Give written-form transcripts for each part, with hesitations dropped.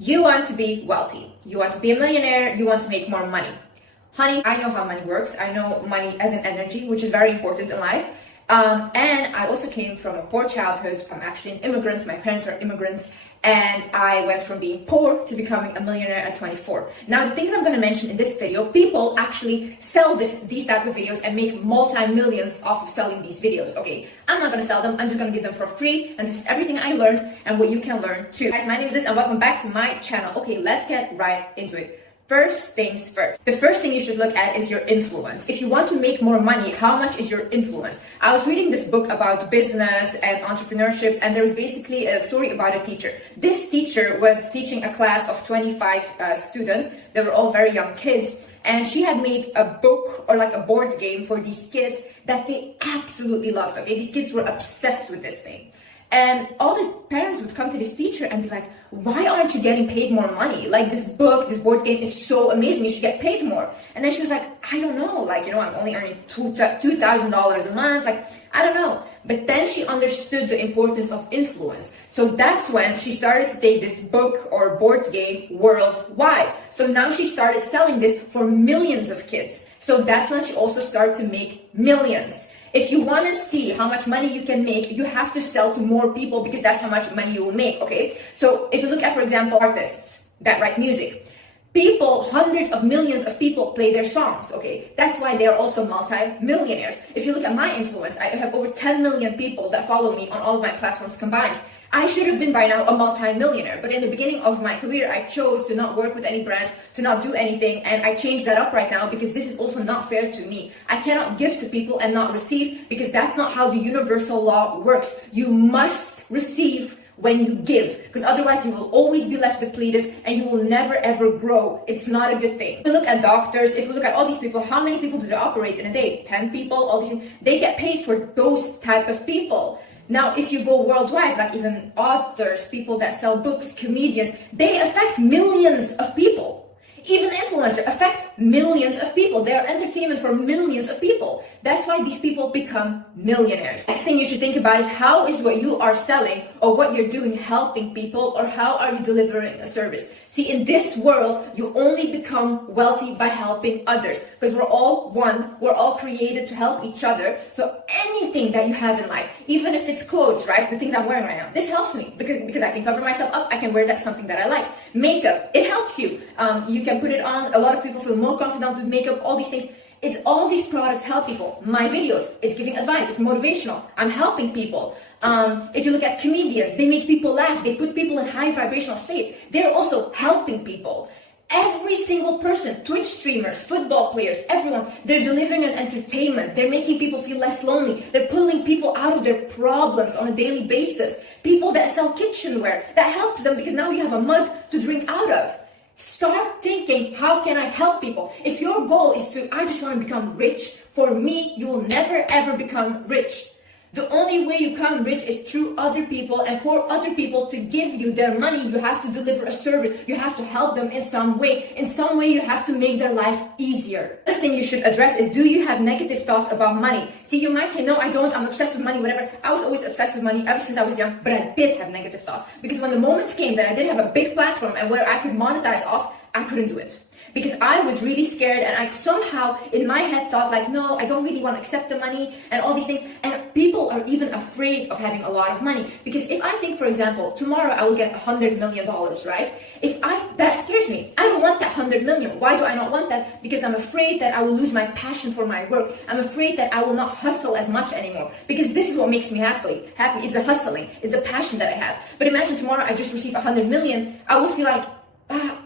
You want to be wealthy. You want to be a millionaire. You want to make more money. Honey, I know how money works. I know money as an energy, which is very important in life. And I also came from a poor childhood. I'm actually an immigrant. My parents are immigrants. And I went from being poor to becoming a millionaire at 24. Now, the things I'm going to mention in this video, people actually sell these type of videos and make multi-millions off of selling these videos. Okay, I'm not going to sell them. I'm just going to give them for free. And this is everything I learned and what you can learn too. Guys, my name is Liz and welcome back to my channel. Okay, let's get right into it. First things first. The first thing you should look at is your influence. If you want to make more money, how much is your influence? I was reading this book about business and entrepreneurship, and there was basically a story about a teacher. This teacher was teaching a class of 25 students. They were all very young kids. And she had made a book or like a board game for these kids that they absolutely loved. Okay, these kids were obsessed with this thing. And all the parents would come to this teacher and be like, why aren't you getting paid more money? Like this book, this board game is so amazing. You should get paid more. And then she was like, I don't know. Like, you know, I'm only earning $2,000 a month. Like, I don't know. But then she understood the importance of influence. So that's when she started to take this book or board game worldwide. So now she started selling this for millions of kids. So that's when she also started to make millions. If you want to see how much money you can make, you have to sell to more people because that's how much money you will make, okay? So if you look at, for example, artists that write music, people, hundreds of millions of people play their songs, okay? That's why they are also multi-millionaires. If you look at my influence, I have over 10 million people that follow me on all of my platforms combined. I should have been by now a multi-millionaire, but in the beginning of my career, I chose to not work with any brands, to not do anything, and I changed that up right now because this is also not fair to me. I cannot give to people and not receive because that's not how the universal law works. You must receive when you give, because otherwise you will always be left depleted and you will never ever grow. It's not a good thing. If you look at doctors, if you look at all these people, how many people do they operate in a day? 10 people, all these things. They get paid for those type of people. Now, if you go worldwide, like even authors, people that sell books, comedians, they affect millions of people. Even influencers affect millions of people. They are entertainment for millions of people. That's why these people become millionaires. Next thing you should think about is how is what you are selling or what you're doing helping people, or how are you delivering a service? See, in this world, you only become wealthy by helping others because we're all one. We're all created to help each other. So anything that you have in life, even if it's clothes, right? The things I'm wearing right now, this helps me because I can cover myself up. I can wear that something that I like. Makeup, it helps you. You can put it on. A lot of people feel more confident with makeup, all these things. It's all these products help people. My videos, it's giving advice, it's motivational. I'm helping people. If you look at comedians, they make people laugh. They put people in high vibrational state. They're also helping people. Every single person, Twitch streamers, football players, everyone, they're delivering an entertainment. They're making people feel less lonely. They're pulling people out of their problems on a daily basis. People that sell kitchenware, that helps them because now you have a mug to drink out of. Start thinking, how can I help people? If your goal is I just want to become rich, for me, you will never ever become rich. The only way you become rich is through other people, and for other people to give you their money, you have to deliver a service. You have to help them in some way. In some way, you have to make their life easier. Another thing you should address is, do you have negative thoughts about money? See, you might say, no, I don't. I'm obsessed with money, whatever. I was always obsessed with money ever since I was young, but I did have negative thoughts. Because when the moment came that I did have a big platform and where I could monetize off, I couldn't do it. Because I was really scared and I somehow in my head thought like, no, I don't really want to accept the money and all these things. And people are even afraid of having a lot of money. Because if I think, for example, tomorrow I will get $100 million, right? That scares me. I don't want that 100 million. Why do I not want that? Because I'm afraid that I will lose my passion for my work. I'm afraid that I will not hustle as much anymore. Because this is what makes me happy. It's the hustling. It's the passion that I have. But imagine tomorrow I just receive 100 million. I will feel like,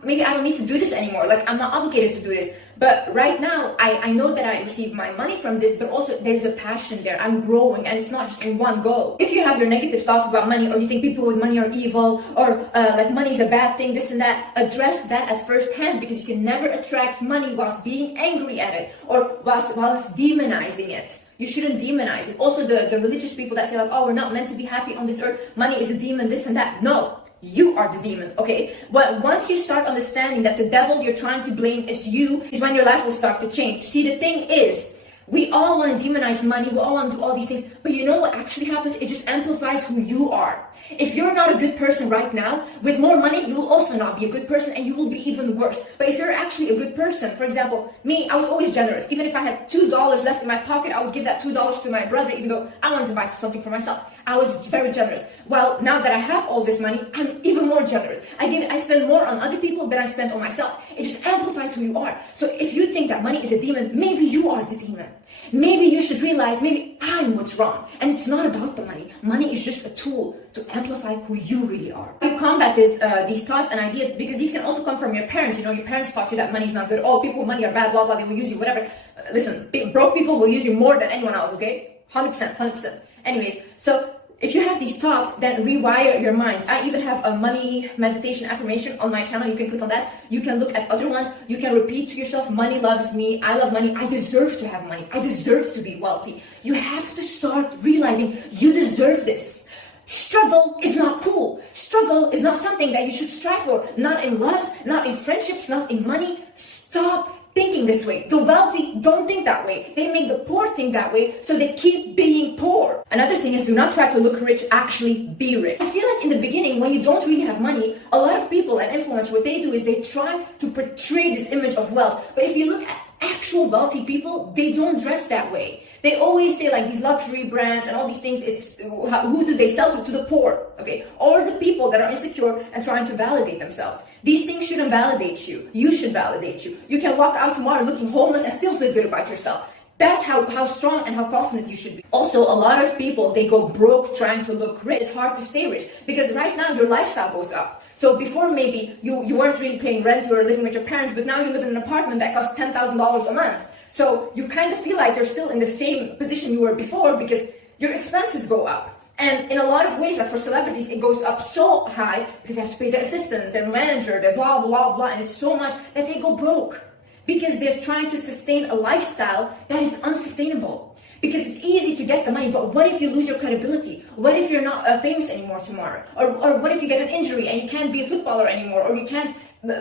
maybe I don't need to do this anymore. Like, I'm not obligated to do this. But right now, I know that I receive my money from this, but also there's a passion there. I'm growing, and it's not just in one go. If you have your negative thoughts about money, or you think people with money are evil, or like money is a bad thing, this and that, address that at first hand, because you can never attract money whilst being angry at it, or whilst demonizing it. You shouldn't demonize it. Also, the religious people that say like, oh, we're not meant to be happy on this earth, money is a demon, this and that. No. You are the demon, okay? But once you start understanding that the devil you're trying to blame is you, is when your life will start to change. See, the thing is, we all want to demonize money, we all want to do all these things, but you know what actually happens? It just amplifies who you are. If you're not a good person right now, with more money, you will also not be a good person and you will be even worse. But if you're actually a good person, for example, me, I was always generous. Even if I had $2 left in my pocket, I would give that $2 to my brother, even though I wanted to buy something for myself. I was very generous. Well, now that I have all this money, I'm even more generous. I spend more on other people than I spend on myself. It just amplifies who you are. So if you think that money is a demon, maybe you are the demon. Maybe you should realize maybe I'm what's wrong. And it's not about the money. Money is just a tool to amplify who you really are. You combat these thoughts and ideas, because these can also come from your parents. You know, your parents taught you that money is not good. Oh, people with money are bad, blah, blah, they will use you, whatever. Listen, broke people will use you more than anyone else, okay? 100%, 100%. Anyways, so if you have these thoughts, then rewire your mind. I even have a money meditation affirmation on my channel. You can click on that. You can look at other ones. You can repeat to yourself, money loves me. I love money. I deserve to have money. I deserve to be wealthy. You have to start realizing you deserve this. Struggle is not cool. Struggle is not something that you should strive for. Not in love, not in friendships, not in money. Stop thinking this way. The wealthy don't think that way. They make the poor think that way, so they keep being poor. Another thing is, do not try to look rich, actually be rich. I feel like in the beginning, when you don't really have money, a lot of people and influencers, what they do is they try to portray this image of wealth. But if you look at actual wealthy people, they don't dress that way. They always say like these luxury brands and all these things, it's who do they sell to? To the poor, okay? Or the people that are insecure and trying to validate themselves. These things shouldn't validate you. You should validate you. You can walk out tomorrow looking homeless and still feel good about yourself. That's how strong and how confident you should be. Also, a lot of people, they go broke trying to look rich. It's hard to stay rich because right now your lifestyle goes up. So before maybe you weren't really paying rent, you were living with your parents, but now you live in an apartment that costs $10,000 a month. So you kind of feel like you're still in the same position you were before because your expenses go up. And in a lot of ways, like for celebrities, it goes up so high because they have to pay their assistant, their manager, their blah, blah, blah. And it's so much that they go broke because they're trying to sustain a lifestyle that is unsustainable. Because it's easy to get the money, but what if you lose your credibility? What if you're not famous anymore tomorrow? Or what if you get an injury and you can't be a footballer anymore, or you can't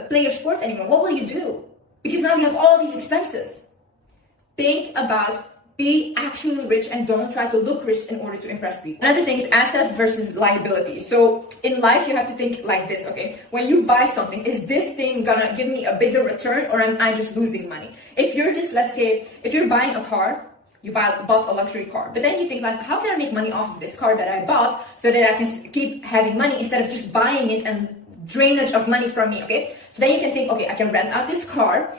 play your sport anymore? What will you do? Because now you have all these expenses. Think about be actually rich and don't try to look rich in order to impress people. Another thing is asset versus liability. So in life, you have to think like this, okay? When you buy something, is this thing gonna give me a bigger return or am I just losing money? If you're just, let's say, if you're buying a car, you bought a luxury car, but then you think like, how can I make money off of this car that I bought so that I can keep having money instead of just buying it and drainage of money from me, okay? So then you can think, okay, I can rent out this car.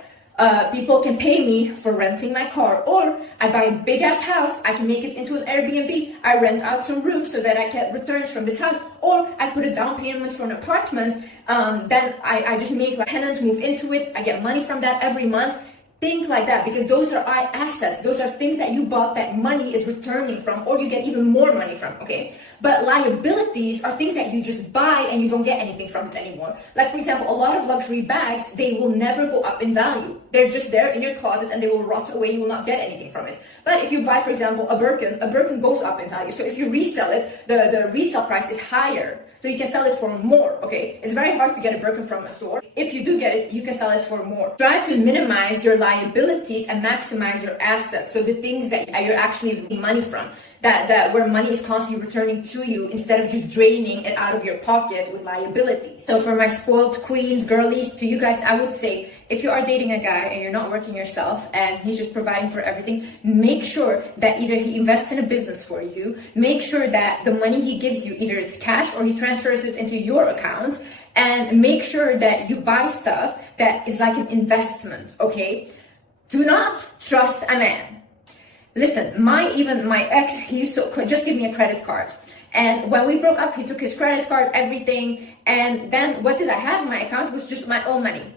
People can pay me for renting my car, or I buy a big ass house, I can make it into an Airbnb, I rent out some rooms so that I get returns from this house, or I put a down payment for an apartment, then I just make like tenants move into it, I get money from that every month. Think like that, because those are assets. Those are things that you bought that money is returning from, or you get even more money from, okay? But liabilities are things that you just buy and you don't get anything from it anymore. Like, for example, a lot of luxury bags, they will never go up in value. They're just there in your closet and they will rot away. You will not get anything from it. But if you buy, for example, a Birkin goes up in value. So if you resell it, the resale price is higher. So you can sell it for more, okay? It's very hard to get a Birkin from a store. If you do get it, you can sell it for more. Try to minimize your liabilities and maximize your assets. So the things that you're actually making money from, that where money is constantly returning to you instead of just draining it out of your pocket with liabilities. So for my spoiled queens, girlies, to you guys, I would say, if you are dating a guy and you're not working yourself and he's just providing for everything, make sure that either he invests in a business for you, make sure that the money he gives you, either it's cash or he transfers it into your account, and make sure that you buy stuff that is like an investment, okay? Do not trust a man. Listen, my ex, he used to just give me a credit card. And when we broke up, he took his credit card, everything. And then what did I have in my account was just my own money.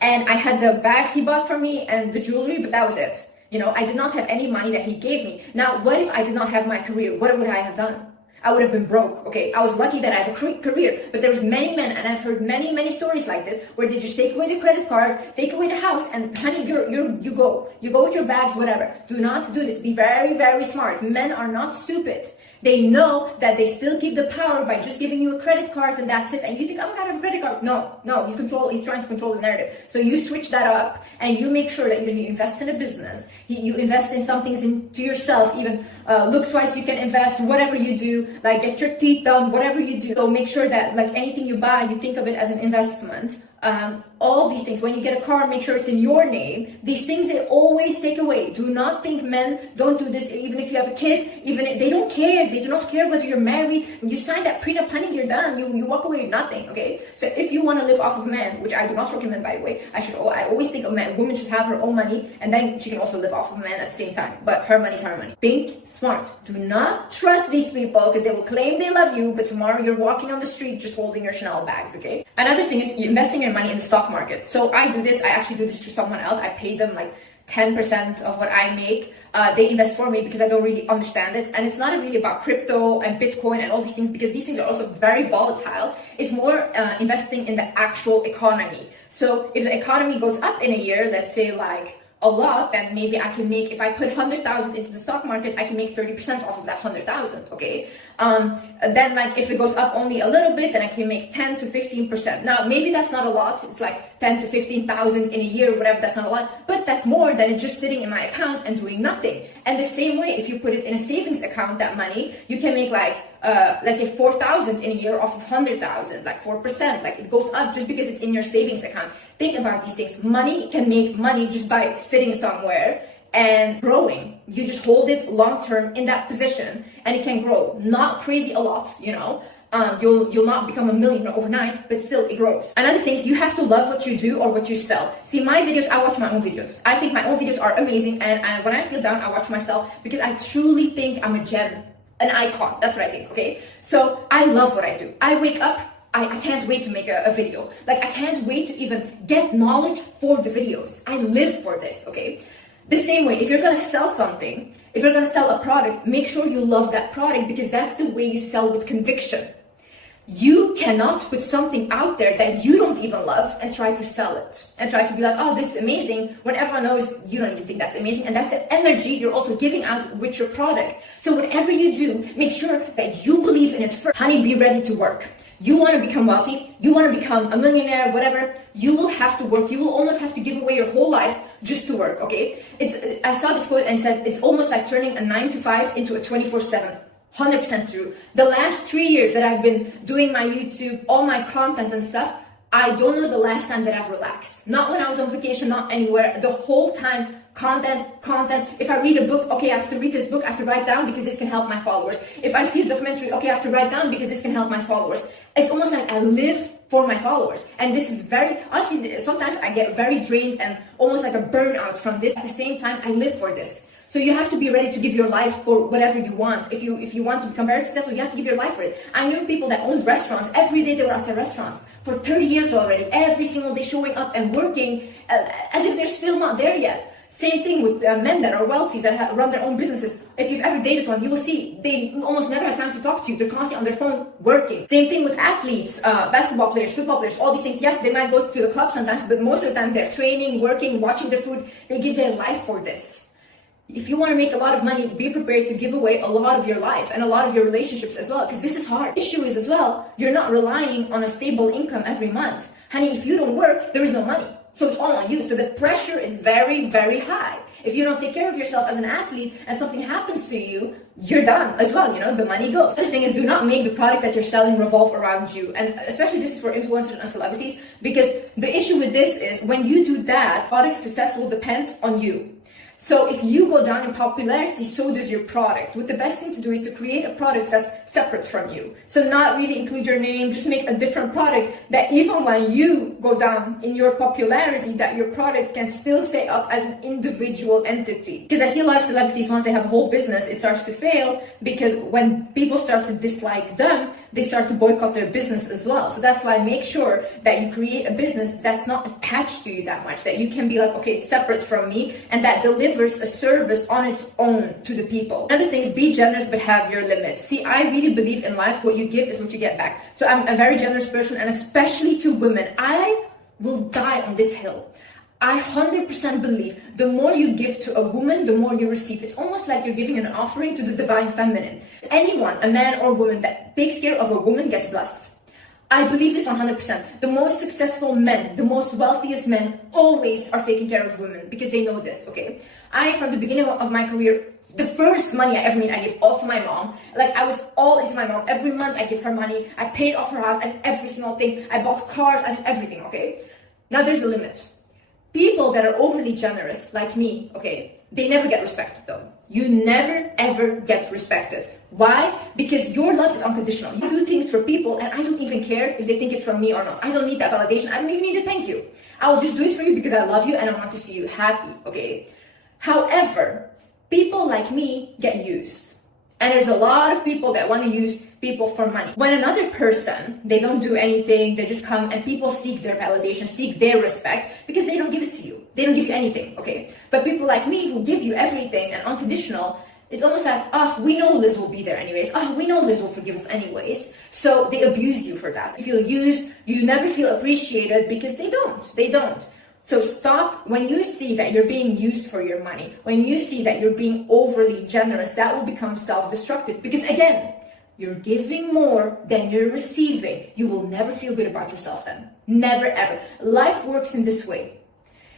And I had the bags he bought for me and the jewelry, but that was it. You know, I did not have any money that he gave me. Now, what if I did not have my career? What would I have done? I would have been broke, okay? I was lucky that I have a career, but there's many men, and I've heard many, many stories like this, where they just take away the credit card, take away the house, and honey, you go with your bags, whatever. Do not do this. Be very, very smart. Men are not stupid. They know that they still keep the power by just giving you a credit card and that's it. And you think, oh my God, I have a credit card. No, he's trying to control the narrative. So you switch that up and you make sure that either you invest in a business, you invest in some things into yourself, even looks-wise you can invest, whatever you do, like get your teeth done, whatever you do. So make sure that like anything you buy, you think of it as an investment. All these things, when you get a car, make sure it's in your name. These things, they always take away. Do not think men don't do this, even if you have a kid, even if they don't care. They do not care whether you're married. When you sign that prenup, honey, you're done. You walk away with nothing, okay? So if you want to live off of men, which I do not recommend, by the way, I always think a woman should have her own money, and then she can also live off of men at the same time. But her money is her money. Think smart. Do not trust these people, because they will claim they love you, but tomorrow you're walking on the street just holding your Chanel bags, okay? Another thing is investing your money in the stock market. So I actually do this to someone else. I pay them like 10% of what I make. They invest for me because I don't really understand it. And it's not really about crypto and Bitcoin and all these things, because these things are also very volatile. It's more investing in the actual economy. So if the economy goes up in a year, let's say like a lot, then maybe I can make, if I put 100,000 into the stock market, I can make 30% off of that 100,000, okay? Then like if it goes up only a little bit, then I can make 10 to 15%. Now, maybe that's not a lot. It's like 10 to 15,000 in a year, whatever, that's not a lot, but that's more than it's just sitting in my account and doing nothing. And the same way, if you put it in a savings account, that money, you can make like, let's say 4,000 in a year off of 100,000, like 4%, like it goes up just because it's in your savings account. Think about these things. Money can make money just by sitting somewhere and growing. You just hold it long term in that position and it can grow. Not crazy a lot, you know. You'll not become a millionaire overnight, but still it grows. Another thing is you have to love what you do or what you sell. See, my videos, I watch my own videos. I think my own videos are amazing, and when I feel down, I watch myself because I truly think I'm a gem, an icon. That's what I think, okay? So I love what I do. I wake up, I can't wait to make a video. Like, I can't wait to even get knowledge for the videos. I live for this, okay? The same way, if you're gonna sell something, if you're gonna sell a product, make sure you love that product, because that's the way you sell with conviction. You cannot put something out there that you don't even love and try to sell it and try to be like, oh, this is amazing, when everyone knows you don't even think that's amazing. And that's the energy you're also giving out with your product. So whatever you do, make sure that you believe in it first. Honey, be ready to work. You want to become wealthy, you want to become a millionaire, whatever, you will have to work. You will almost have to give away your whole life just to work, okay? I saw this quote and said, it's almost like turning a 9-to-5 into a 24/7. 100% true. The last 3 years that I've been doing my YouTube, all my content and stuff, I don't know the last time that I've relaxed. Not when I was on vacation, not anywhere. The whole time, content. If I read a book, okay, I have to read this book, I have to write down because this can help my followers. If I see a documentary, okay, I have to write down because this can help my followers. It's almost like I live for my followers. And this is very, honestly, sometimes I get very drained and almost like a burnout from this. At the same time, I live for this. So you have to be ready to give your life for whatever you want. If you want to become very successful, you have to give your life for it. I knew people that owned restaurants. Every day they were at their restaurants for 30 years already. Every single day showing up and working as if they're still not there yet. Same thing with men that are wealthy, that run their own businesses. If you've ever dated one, you will see they almost never have time to talk to you. They're constantly on their phone working. Same thing with athletes, basketball players, football players, all these things. Yes, they might go to the club sometimes, but most of the time they're training, working, watching their food. They give their life for this. If you want to make a lot of money, be prepared to give away a lot of your life and a lot of your relationships as well, because this is hard. The issue is as well, you're not relying on a stable income every month. Honey, if you don't work, there is no money. So it's all on you. So the pressure is very, very high. If you don't take care of yourself as an athlete and something happens to you, you're done as well, you know, the money goes. The thing is, do not make the product that you're selling revolve around you. And especially this is for influencers and celebrities, because the issue with this is when you do that, product success will depend on you. So if you go down in popularity, so does your product. What the best thing to do is to create a product that's separate from you. So not really include your name, just make a different product that even when you go down in your popularity, that your product can still stay up as an individual entity. Because I see a lot of celebrities, once they have a whole business, it starts to fail because when people start to dislike them, they start to boycott their business as well. So that's why make sure that you create a business that's not attached to you that much, that you can be like, okay, it's separate from me, and that delivers a service on its own to the people. Another thing is be generous, but have your limits. See, I really believe in life, what you give is what you get back. So I'm a very generous person, and especially to women. I will die on this hill. I 100% believe the more you give to a woman, the more you receive. It's almost like you're giving an offering to the divine feminine. Anyone, a man or woman that takes care of a woman gets blessed. I believe this 100%. The most successful men, the most wealthiest men always are taking care of women because they know this, okay? From the beginning of my career, the first money I ever made, I gave all to my mom. Like, I was all into my mom. Every month I give her money. I paid off her house and every small thing. I bought cars and everything, okay? Now there's a limit. People that are overly generous, like me, okay, they never get respected though. You never ever get respected. Why? Because your love is unconditional. You do things for people and I don't even care if they think it's from me or not. I don't need that validation. I don't even need a thank you. I will just do it for you because I love you and I want to see you happy, okay? However, people like me get used. And there's a lot of people that want to use people for money. When another person, they don't do anything, they just come and people seek their validation, seek their respect because they don't give it to you. They don't give you anything, okay? But people like me who give you everything and unconditional, it's almost like, we know Liz will be there anyways. We know Liz will forgive us anyways. So they abuse you for that. You feel used, you never feel appreciated because they don't. So stop. When you see that you're being used for your money, when you see that you're being overly generous, that will become self-destructive. Because again, you're giving more than you're receiving. You will never feel good about yourself then. Never ever. Life works in this way.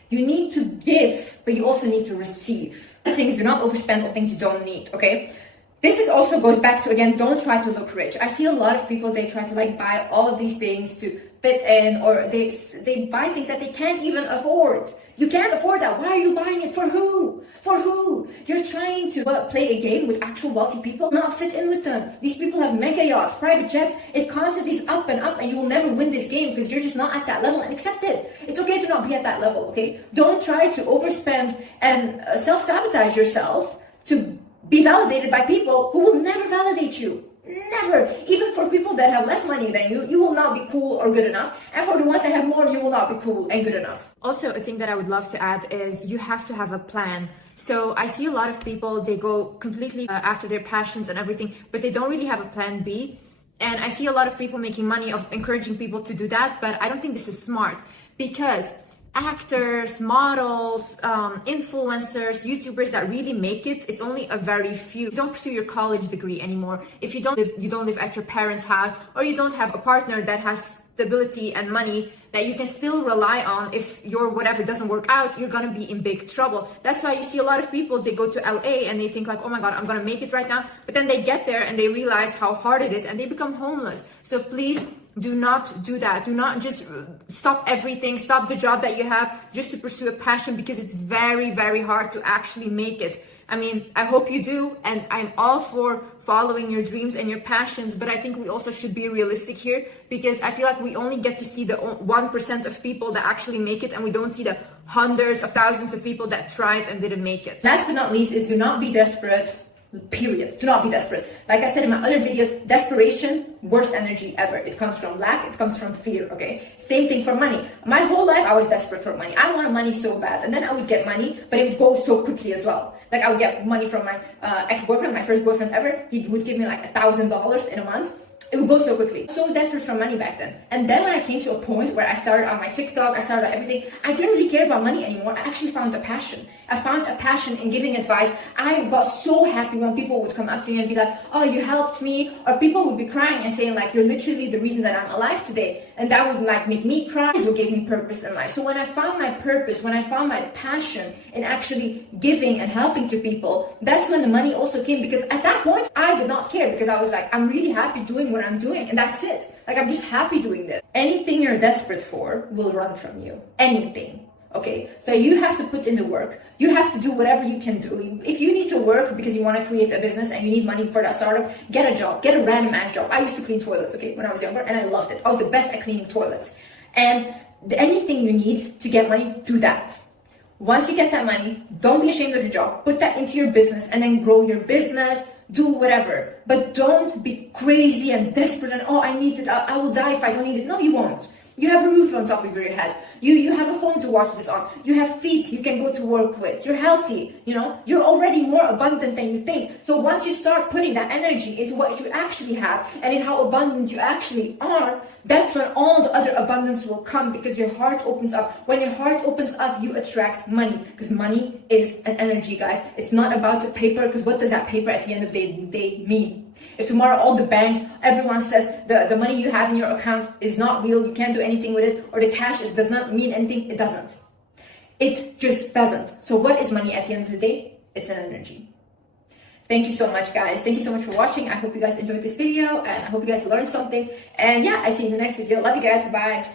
You need to give, but you also need to receive. The thing is, do not overspend on things you don't need, okay? This also goes back to, again, don't try to look rich. I see a lot of people, they try to like buy all of these things to fit in, or they buy things that they can't even afford. You can't afford that. Why are you buying it? For who? For who? You're trying to play a game with actual wealthy people, not fit in with them. These people have mega yachts, private jets. It constantly is up and you will never win this game because you're just not at that level, and accept it. It's okay to not be at that level, okay? Don't try to overspend and self-sabotage yourself to be validated by people who will never validate you. Never. Even for people that have less money than you, you will not be cool or good enough. And for the ones that have more, you will not be cool and good enough. Also, a thing that I would love to add is you have to have a plan. So I see a lot of people, they go completely after their passions and everything, but they don't really have a plan B. And I see a lot of people making money of encouraging people to do that, but I don't think this is smart because actors, models, influencers, YouTubers that really make it, it's only a very few. You don't pursue your college degree anymore. If you don't live at your parents' house, or you don't have a partner that has stability and money that you can still rely on. If your whatever doesn't work out, you're gonna be in big trouble. That's why you see a lot of people, they go to LA and they think like, oh my God, I'm gonna make it right now. But then they get there and they realize how hard it is and they become homeless. So please, do not do that. Do not just stop everything, stop the job that you have just to pursue a passion, because it's very, very hard to actually make it. I mean, I hope you do, and I'm all for following your dreams and your passions, but I think we also should be realistic here, because I feel like we only get to see the 1% of people that actually make it, and we don't see the hundreds of thousands of people that tried and didn't make it. Last but not least is do not be desperate. Period. Do not be desperate. Like I said in my other videos, desperation, worst energy ever. It comes from lack, it comes from fear, okay? Same thing for money. My whole life I was desperate for money. I wanted money so bad, and then I would get money, but it would go so quickly as well. Like I would get money from my ex-boyfriend, my first boyfriend ever. He would give me like $1,000 in a month. It would go so quickly. So desperate for money back then. And then when I came to a point where I started on my TikTok, I started on everything, I didn't really care about money anymore. I actually found a passion. I found a passion in giving advice. I got so happy when people would come up to me and be like, oh, you helped me. Or people would be crying and saying like, you're literally the reason that I'm alive today. And that would like make me cry. This would give me purpose in life. So when I found my purpose, when I found my passion in actually giving and helping to people, that's when the money also came. Because at that point, I did not care, because I was like, I'm really happy doing what I'm doing, and that's it. Like, I'm just happy doing this. Anything you're desperate for will run from you. Anything. Okay, so you have to put in the work. You have to do whatever you can do. If you need to work because you want to create a business and you need money for that startup, get a job, get a random ass job. I used to clean toilets, okay, when I was younger, and I loved it. I was the best at cleaning toilets. And anything you need to get money, do that. Once you get that money, don't be ashamed of your job. Put that into your business and then grow your business. Do whatever, but don't be crazy and desperate and, oh, I need it, I will die if I don't need it. No, you won't. You have a roof on top of your head. You have a phone to watch this on. You have feet you can go to work with. You're healthy, you know. You're already more abundant than you think. So once you start putting that energy into what you actually have and in how abundant you actually are, that's when all the other abundance will come, because your heart opens up. When your heart opens up, you attract money, because money is an energy, guys. It's not about the paper, because what does that paper at the end of the day mean? If tomorrow all the banks, everyone says the money you have in your account is not real, you can't do anything with it, or the cash does not mean anything, it doesn't. It just doesn't. So what is money at the end of the day? It's an energy. Thank you so much, guys. Thank you so much for watching. I hope you guys enjoyed this video, and I hope you guys learned something. And yeah, I see you in the next video. Love you guys. Bye.